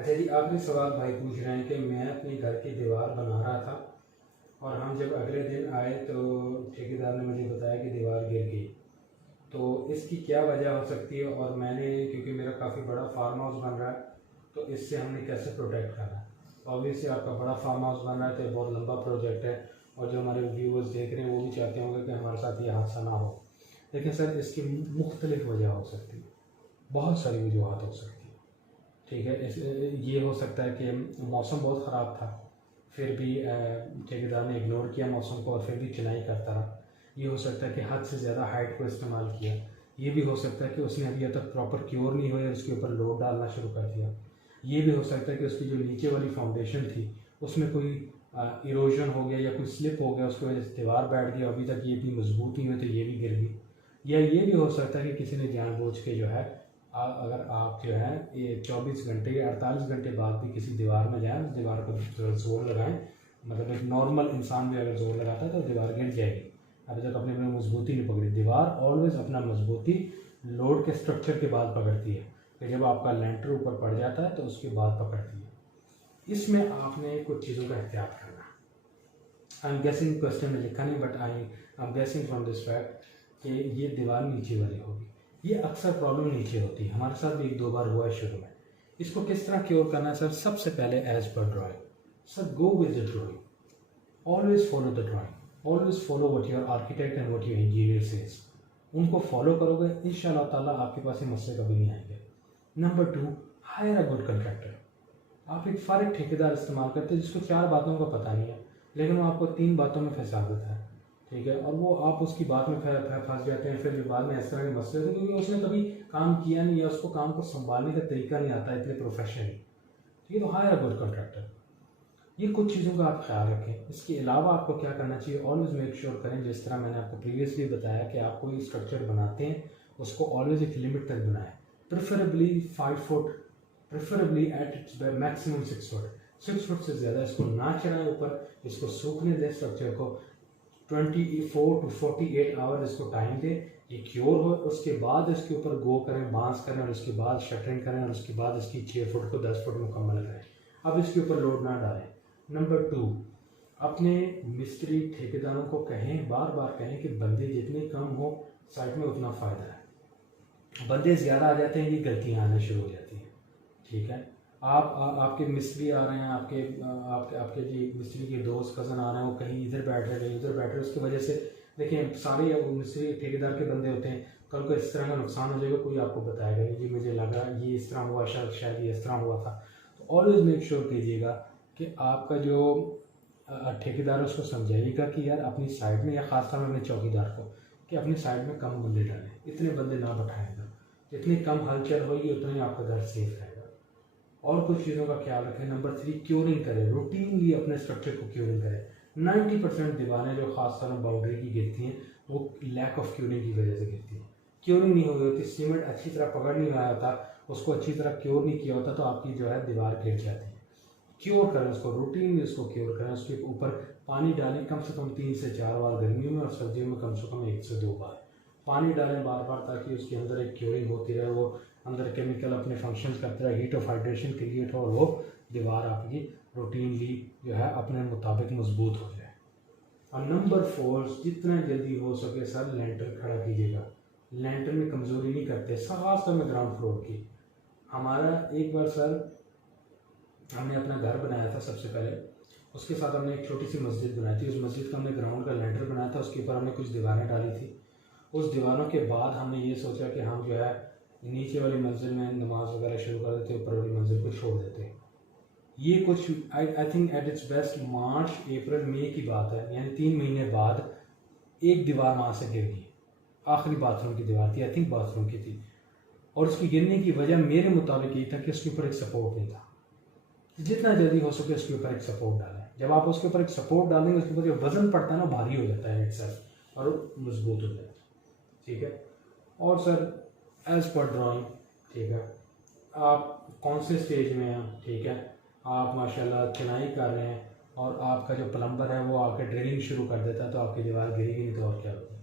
अच्छा जी, आखिरी सवाल भाई पूछ रहे हैं कि मैं अपने घर की दीवार बना रहा था और हम जब अगले दिन आए तो ठेकेदार ने मुझे बताया कि दीवार गिर गई। तो इसकी क्या वजह हो सकती है, और मैंने क्योंकि मेरा काफ़ी बड़ा फार्म हाउस बन रहा है तो इससे हमने कैसे प्रोटेक्ट करना है। ऑब्वियसली आपका बड़ा फार्म हाउस बन रहा है तो ये बहुत लंबा प्रोजेक्ट है, और जो हमारे व्यूवर्स देख रहे हैं वो भी चाहते होंगे कि हमारे साथ ये हादसा ना हो। लेकिन सर इसकी मुख्तलिफ वजह हो सकती है, बहुत सारी वजूहत हो सकती है। ठीक है, ये हो सकता है कि मौसम बहुत ख़राब था, फिर भी ठेकेदार ने इग्नोर किया मौसम को और फिर भी चिनाई करता रहा। ये हो सकता है कि हद से ज़्यादा हाइट को इस्तेमाल किया। ये भी हो सकता है कि उसने अभी तक प्रॉपर क्योर नहीं हुई और उसके ऊपर लोड डालना शुरू कर दिया। ये भी हो सकता है कि उसकी जो नीचे वाली फाउंडेशन थी उसमें कोई इरोजन हो गया या कोई स्लिप हो गया, उसकी वजह से दीवार बैठ गया, अभी तक ये भी मजबूत नहीं हुई तो ये भी गिर गई। या ये भी हो सकता है कि किसी ने जानबूझ के जो है अगर आप जो है ये 24 घंटे या 48 घंटे बाद भी किसी दीवार में जाएँ, उस दीवार पर जोर लगाएं, मतलब एक नॉर्मल इंसान भी अगर जोर लगाता है तो दीवार गिर जाएगी। अभी तक अपने मजबूती नहीं पकड़ी। दीवार ऑलवेज अपना मजबूती लोड के स्ट्रक्चर के बाद पकड़ती है, कि जब आपका लेंटर ऊपर पड़ जाता है तो उसके बाद पकड़ती है। इसमें आपने कुछ चीज़ों का एहतियात करना है। आई एम गेसिंग, क्वेश्चन में लिखा नहीं but I am guessing from this fact कि ये दीवार नीचे वाली होगी। ये अक्सर प्रॉब्लम नीचे होती है, हमारे साथ भी 1-2 बार हुआ है शुरू में। इसको किस तरह क्योर करना है सर? सबसे पहले as per drawing, sir go with the drawing, always follow the drawing, always follow what your architect and what your engineer says. उनको फॉलो करोगे इंशाल्लाह ताला आपके पास ये मसले कभी नहीं आएंगे। Number 2, higher a good contractor. आप एक फारिग ठेकेदार इस्तेमाल करते हैं जिसको 4 बातों का पता नहीं है, लेकिन वो आपको 3 बातों में फंसा देता है। ठीक है, और वो आप उसकी बात में फंस जाते हैं। फिर बाद में इस तरह के मसले होते हैं क्योंकि उसने कभी काम किया नहीं या उसको काम को संभालने का तरीका नहीं आता इतने प्रोफेशनली। ठीक है, तो हायर अ गुड कॉन्ट्रैक्टर। ये कुछ चीज़ों का आप ख्याल रखें। इसके अलावा आपको क्या करना चाहिए, ऑलवेज मेक श्योर करें, जिस तरह मैंने आपको प्रीवियसली बताया कि आप कोई स्ट्रक्चर बनाते हैं उसको ऑलवेज एक लिमिट तक बनाएं, preferably 5 foot, preferably at its maximum 6 foot. 6 foot से ज़्यादा इसको ना चढ़ाएं ऊपर, इसको सूखने दें स्ट्रक्चर को। 24 to 48 आवर इसको टाइम दें, ये क्योर हो, उसके बाद इसके ऊपर गो करें, बांस करें, और उसके बाद शटरिंग करें, और उसके बाद इसकी 6 फुट को 10 फुट मुकम्मल करें। अब इसके ऊपर लोड ना डालें। नंबर 2, अपने मिस्त्री ठेकेदारों को कहें, बार बार कहें कि बंदे जितने कम हो साइड में उतना फ़ायदा है। बंदे ज़्यादा आ जाते हैं, ये गलतियाँ आना शुरू हो जाती हैं। ठीक है, आपके मिस्त्री आ रहे हैं, आपके जी मिस्त्री के दोस्त कज़न आ रहे हैं, वो कहीं इधर बैठ रहे हैं कहीं उधर बैठ रहे हैं, उसकी वजह से देखिए सारे मिस्त्री ठेकेदार के बंदे होते हैं। कल को इस तरह का नुकसान हो जाएगा, कोई आपको बताएगा नहीं जी मुझे लगा ये इस तरह हुआ, शायद ये इस तरह हुआ था। तो ऑलवेज मेक श्योर कीजिएगा कि आपका जो ठेकेदार है उसको समझाइएगा कि यार अपनी साइड में, या खासतौर में अपने चौकीदार को, कि अपनी साइड में कम बंदे डालें, इतने बंदे ना बैठाएगा। जितनी कम हलचल होगी उतना ही आपका घर सेफ रहेगा। और कुछ चीज़ों का ख्याल रखें। नंबर 3, क्योरिंग करें, रूटीनली अपने स्ट्रक्चर को क्योरिंग करें। 90% दीवारें जो खासतौर में बाउंड्री की गिरती हैं वो लैक ऑफ क्योरिंग की वजह से गिरती हैं। क्योरिंग नहीं हुई होती, सीमेंट अच्छी तरह पकड़ नहीं रहा होता, उसको अच्छी तरह क्योर नहीं किया होता, तो आपकी जो है दीवार गिर जाती है। क्योर करें उसको, रूटीनली उसको क्योर करें, उसके ऊपर पानी डालें कम से कम 3 से 4 बार गर्मियों में, और सर्दियों में कम से कम 1 से 2 बार पानी डालें बार बार, ताकि उसके अंदर एक क्योरिंग होती रहे, वो अंदर केमिकल अपने फंक्शन करते रहे, हीट ऑफ हाइड्रेशन क्रिएट हो, और वो दीवार आपकी रूटीनली जो है अपने मुताबिक मजबूत हो जाए। और नंबर 4, जितना जल्दी हो सके सर लेंटर खड़ा कीजिएगा। लेंटर में कमज़ोरी नहीं करते, खासतौर में ग्राउंड फ्लोर की। हमारा एक बार सर हमने अपना घर बनाया था, सबसे पहले उसके साथ हमने एक छोटी सी मस्जिद बनाई थी। उस मस्जिद का हमने ग्राउंड का लेंटर बनाया था, उसके ऊपर हमने कुछ दीवारें डाली थी। उस दीवारों के बाद हमने ये सोचा कि हम जो है नीचे वाली मंजिल में नमाज वगैरह शुरू कर देते, ऊपर वाली मंजिल को छोड़ देते। ये कुछ I think at its best March April May की बात है, यानी 3 महीने बाद एक दीवार वहाँ से गिर गई। आखिरी बाथरूम की दीवार थी, आई थिंक बाथरूम की थी, और उसकी गिरने की वजह मेरे मुताबिक ये था कि उसके ऊपर एक सपोर्ट नहीं था। जितना जल्दी हो सके उसके ऊपर एक सपोर्ट डालें। जब आप उसके ऊपर एक सपोर्ट डालेंगे, उसके ऊपर जो वजन पड़ता है ना भारी हो जाता है इटसेल्फ, और मजबूत हो जाता है। ठीक है, और सर एज पर ड्राइंग, ठीक है, आप कौन से स्टेज में हैं? ठीक है, आप माशाल्लाह चिनाई कर रहे हैं और आपका जो प्लम्बर है वो आके ड्रिलिंग शुरू कर देता है, तो आपकी दीवार गिरेगी नहीं तो और क्या होगा।